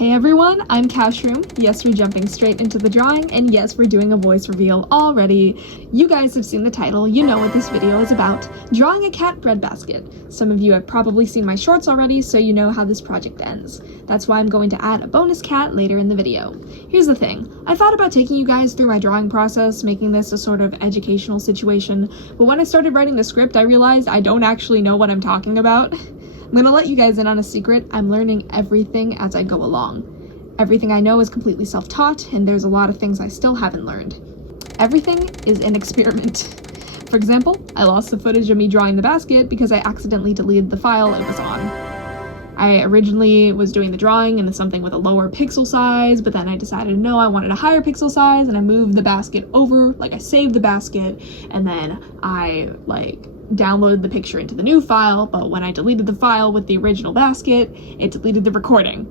Hey everyone, I'm Cashroom. Yes, we're jumping straight into the drawing, and yes, we're doing a voice reveal already. You guys have seen the title, you know what this video is about. Drawing a cat breadbasket. Some of you have probably seen my shorts already, so you know how this project ends. That's why I'm going to add a bonus cat later in the video. Here's the thing, I thought about taking you guys through my drawing process, making this a sort of educational situation, but when I started writing the script, I realized I don't actually know what I'm talking about. I'm gonna let you guys in on a secret. I'm learning everything as I go along. Everything I know is completely self-taught, and there's a lot of things I still haven't learned. Everything is an experiment. For example, I lost the footage of me drawing the basket because I accidentally deleted the file it was on. I originally was doing the drawing in something with a lower pixel size, but then I decided no, I wanted a higher pixel size, and I moved the basket over, I saved the basket, and then I downloaded the picture into the new file, but when I deleted the file with the original basket, it deleted the recording.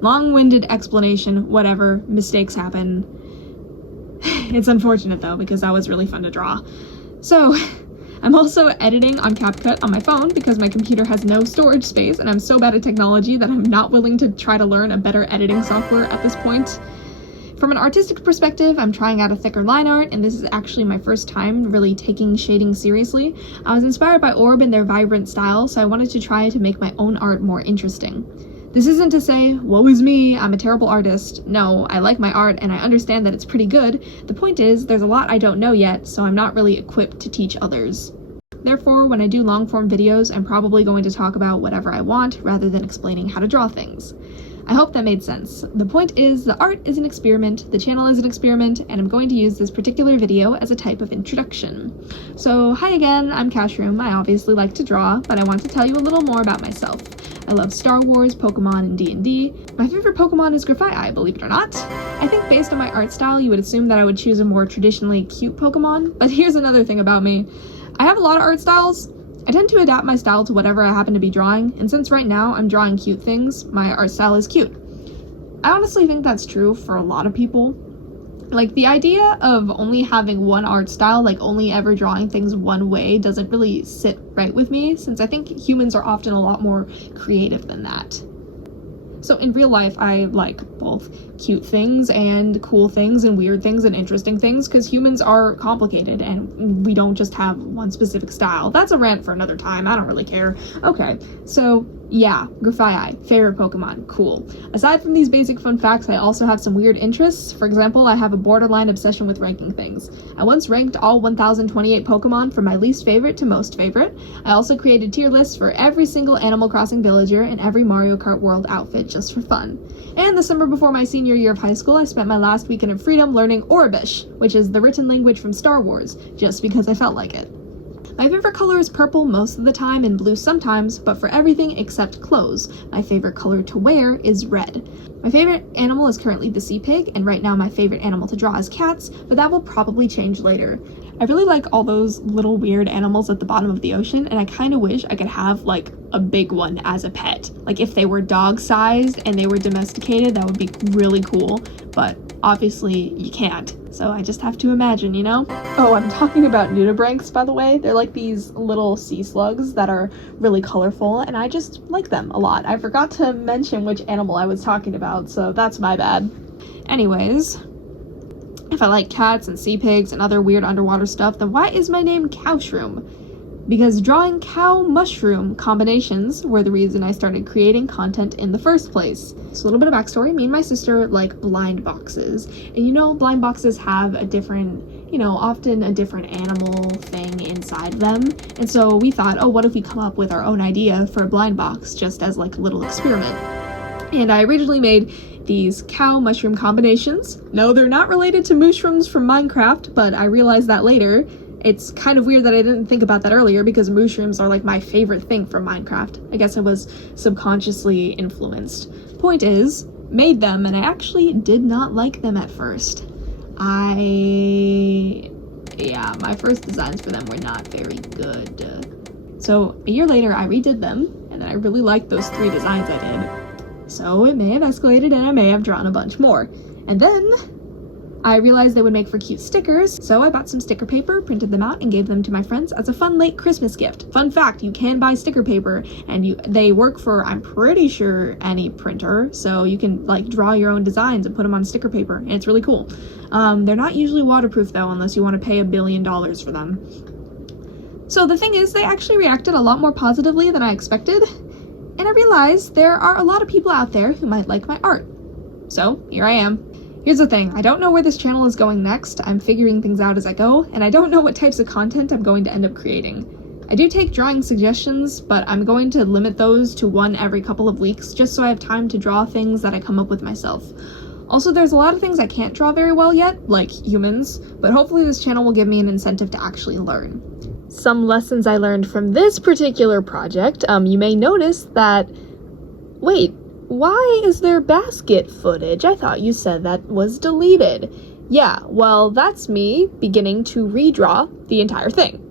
Long-winded explanation, whatever, mistakes happen. It's unfortunate though, because that was really fun to draw. So, I'm also editing on CapCut on my phone because my computer has no storage space and I'm so bad at technology that I'm not willing to try to learn a better editing software at this point. From an artistic perspective, I'm trying out a thicker line art, and this is actually my first time really taking shading seriously. I was inspired by Orb and their vibrant style, so I wanted to try to make my own art more interesting. This isn't to say, woe is me, I'm a terrible artist. No, I like my art and I understand that it's pretty good. The point is, there's a lot I don't know yet, so I'm not really equipped to teach others. Therefore, when I do long-form videos, I'm probably going to talk about whatever I want rather than explaining how to draw things. I hope that made sense. The point is, the art is an experiment, the channel is an experiment, and I'm going to use this particular video as a type of introduction. So, hi again, I'm Cashroom. I obviously like to draw, but I want to tell you a little more about myself. I love Star Wars, Pokemon, and D&D. My favorite Pokemon is Grafaiai, believe it or not. I think based on my art style, you would assume that I would choose a more traditionally cute Pokemon, but here's another thing about me. I have a lot of art styles. I tend to adapt my style to whatever I happen to be drawing, and since right now I'm drawing cute things, my art style is cute. I honestly think that's true for a lot of people. The idea of only having one art style, only ever drawing things one way, doesn't really sit right with me, since I think humans are often a lot more creative than that. So in real life, I like both cute things and cool things and weird things and interesting things, because humans are complicated and we don't just have one specific style. That's a rant for another time, I don't really care. Okay, so yeah, Grafaiai, favorite Pokemon, cool. Aside from these basic fun facts, I also have some weird interests. For example, I have a borderline obsession with ranking things. I once ranked all 1028 Pokemon from my least favorite to most favorite. I also created tier lists for every single Animal Crossing villager and every Mario Kart World outfit just for fun. And the summer before my senior year of high school, I spent my last weekend of freedom learning Orbish, which is the written language from Star Wars, just because I felt like it. My favorite color is purple most of the time and blue sometimes, but for everything except clothes. My favorite color to wear is red. My favorite animal is currently the sea pig, and right now my favorite animal to draw is cats, but that will probably change later. I really like all those little weird animals at the bottom of the ocean, and I kind of wish I could have a big one as a pet. If they were dog-sized and they were domesticated, that would be really cool, but obviously you can't. So I just have to imagine, you know? Oh, I'm talking about nudibranchs, by the way. They're these little sea slugs that are really colorful, and I just like them a lot. I forgot to mention which animal I was talking about, so that's my bad. Anyways, if I like cats and sea pigs and other weird underwater stuff, then why is my name Cowshroom? Because drawing cow-mushroom combinations were the reason I started creating content in the first place. So a little bit of backstory, me and my sister like blind boxes. And blind boxes have a different, often a different animal thing inside them. And so we thought, oh, what if we come up with our own idea for a blind box just as a little experiment? And I originally made these cow-mushroom combinations. No, they're not related to mushrooms from Minecraft, but I realized that later. It's kind of weird that I didn't think about that earlier because mushrooms are my favorite thing from Minecraft. I guess I was subconsciously influenced. Point is, made them and I actually did not like them at first. My first designs for them were not very good. So a year later I redid them and I really liked those 3 designs I did. So it may have escalated and I may have drawn a bunch more. And then I realized they would make for cute stickers, so I bought some sticker paper, printed them out, and gave them to my friends as a fun late Christmas gift. Fun fact, you can buy sticker paper, and they work for, I'm pretty sure, any printer, so you can like draw your own designs and put them on sticker paper, and it's really cool. They're not usually waterproof though, unless you want to pay $1 billion for them. So the thing is, they actually reacted a lot more positively than I expected, and I realized there are a lot of people out there who might like my art. So here I am. Here's the thing, I don't know where this channel is going next. I'm figuring things out as I go, and I don't know what types of content I'm going to end up creating. I do take drawing suggestions, but I'm going to limit those to one every couple of weeks, just so I have time to draw things that I come up with myself. Also, there's a lot of things I can't draw very well yet, like humans, but hopefully this channel will give me an incentive to actually learn. Some lessons I learned from this particular project, you may notice that, wait, why is there basket footage? I thought you said that was deleted. Yeah, well, that's me beginning to redraw the entire thing.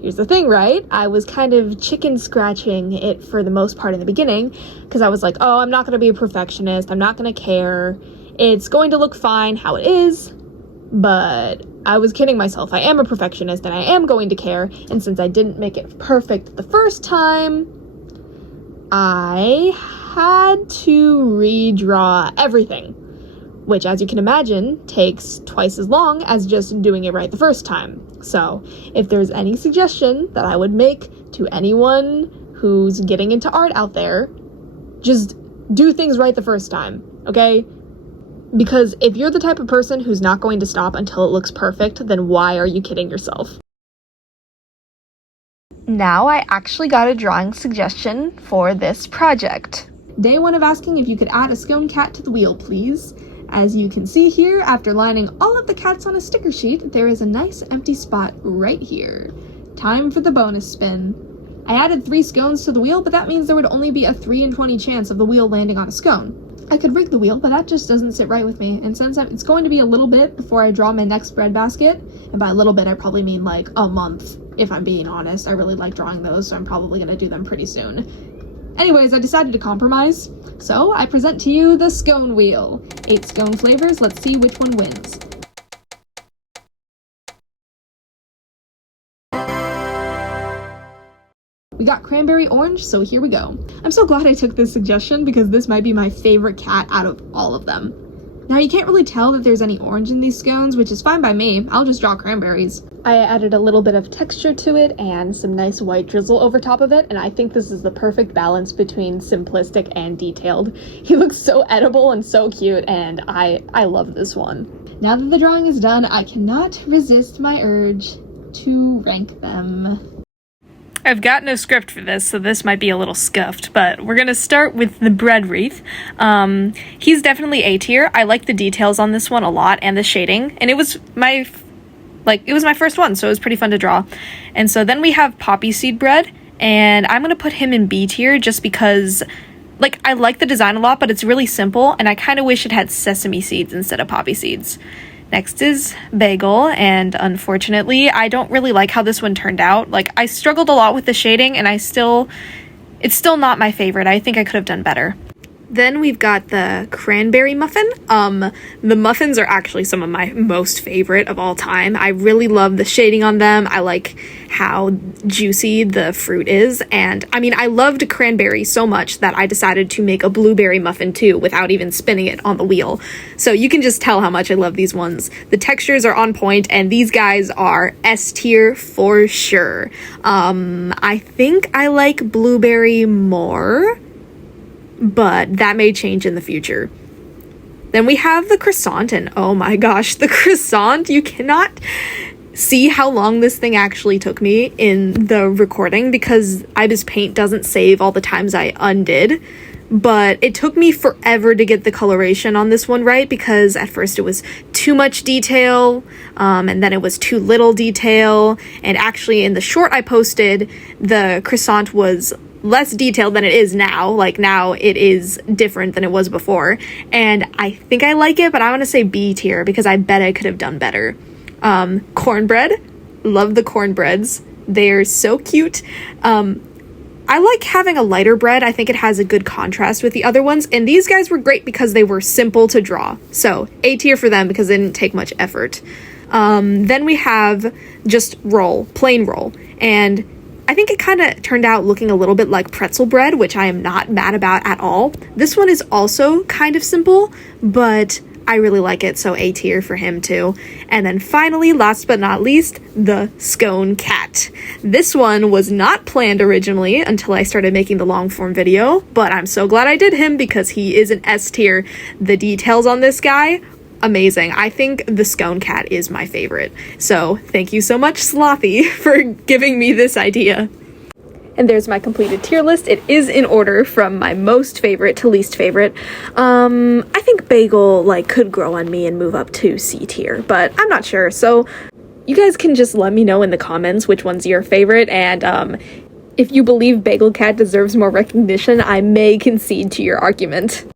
Here's the thing, right? I was kind of chicken scratching it for the most part in the beginning, because I was like, oh, I'm not going to be a perfectionist. I'm not going to care. It's going to look fine how it is. But I was kidding myself. I am a perfectionist and I am going to care. And since I didn't make it perfect the first time, I had to redraw everything, which, as you can imagine, takes twice as long as just doing it right the first time. So if there's any suggestion that I would make to anyone who's getting into art out there, just do things right the first time, okay? Because if you're the type of person who's not going to stop until it looks perfect, then why are you kidding yourself? Now I actually got a drawing suggestion for this project. Day one of asking if you could add a scone cat to the wheel, please. As you can see here, after lining all of the cats on a sticker sheet, there is a nice empty spot right here. Time for the bonus spin. I added 3 scones to the wheel, but that means there would only be a 3 in 20 chance of the wheel landing on a scone. I could rig the wheel, but that just doesn't sit right with me, and since it's going to be a little bit before I draw my next breadbasket, and by a little bit I probably mean like a month, if I'm being honest. I really like drawing those, so I'm probably going to do them pretty soon. Anyways, I decided to compromise, so I present to you the scone wheel. 8 scone flavors, let's see which one wins. We got cranberry orange, so here we go. I'm so glad I took this suggestion because this might be my favorite cat out of all of them. Now you can't really tell that there's any orange in these scones, which is fine by me. I'll just draw cranberries. I added a little bit of texture to it and some nice white drizzle over top of it, and I think this is the perfect balance between simplistic and detailed. He looks so edible and so cute, and I love this one. Now that the drawing is done, I cannot resist my urge to rank them. I've got no script for this, so this might be a little scuffed, but we're gonna start with the bread wreath. He's definitely A tier. I like the details on this one a lot and the shading, and it was my first one, so it was pretty fun to draw. And so then we have poppy seed bread, and I'm gonna put him in B tier just because, like, I like the design a lot, but it's really simple, and I kind of wish it had sesame seeds instead of poppy seeds. Next is bagel, and unfortunately, I don't really like how this one turned out. Like, I struggled a lot with the shading, and it's still not my favorite. I think I could have done better. Then we've got the cranberry muffin. The muffins are actually some of my most favorite of all time. I really love the shading on them. I like how juicy the fruit is. And I mean, I loved cranberry so much that I decided to make a blueberry muffin too without even spinning it on the wheel. So you can just tell how much I love these ones. The textures are on point, and these guys are S tier for sure. I think I like blueberry more, but that may change in the future. Then we have the croissant, and oh my gosh, the croissant, you cannot see how long this thing actually took me in the recording because Ibis Paint doesn't save all the times I undid, but it took me forever to get the coloration on this one right because at first it was too much detail, and then it was too little detail, and actually in the short I posted, the croissant was less detailed than it is now. Like, now it is different than it was before, and I think I like it, but I want to say B tier because I bet I could have done better. Cornbread, love the cornbreads, they're so cute. I like having a lighter bread. I think it has a good contrast with the other ones, and these guys were great because they were simple to draw. So A tier for them because they didn't take much effort. Then we have just roll, plain roll, and I think it kind of turned out looking a little bit like pretzel bread, which I am not mad about at all. This one is also kind of simple, but I really like it, so A tier for him too. And then finally, last but not least, the scone cat. This one was not planned originally until I started making the long form video, but I'm so glad I did him because he is an S tier. The details on this guy, amazing. I think the scone cat is my favorite. So thank you so much, Slothy, for giving me this idea. And there's my completed tier list. It is in order from my most favorite to least favorite. I think Bagel could grow on me and move up to C tier, but I'm not sure. So you guys can just let me know in the comments which one's your favorite, and if you believe Bagel Cat deserves more recognition, I may concede to your argument.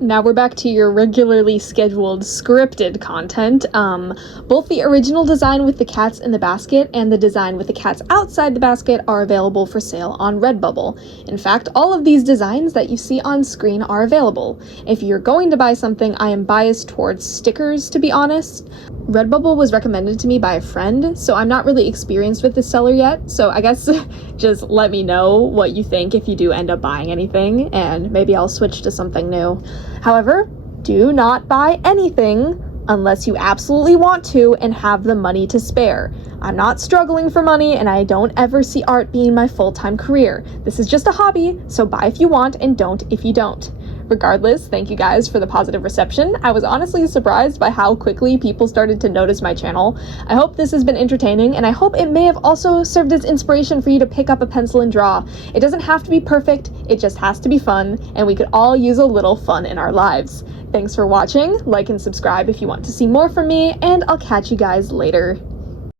Now we're back to your regularly scheduled scripted content. Both the original design with the cats in the basket and the design with the cats outside the basket are available for sale on Redbubble. In fact, all of these designs that you see on screen are available. If you're going to buy something, I am biased towards stickers, to be honest. Redbubble was recommended to me by a friend, so I'm not really experienced with this seller yet, so I guess just let me know what you think if you do end up buying anything, and maybe I'll switch to something new. However, do not buy anything unless you absolutely want to and have the money to spare. I'm not struggling for money, and I don't ever see art being my full-time career. This is just a hobby, so buy if you want and don't if you don't. Regardless, thank you guys for the positive reception. I was honestly surprised by how quickly people started to notice my channel. I hope this has been entertaining, and I hope it may have also served as inspiration for you to pick up a pencil and draw. It doesn't have to be perfect, it just has to be fun, and we could all use a little fun in our lives. Thanks for watching, like and subscribe if you want to see more from me, and I'll catch you guys later.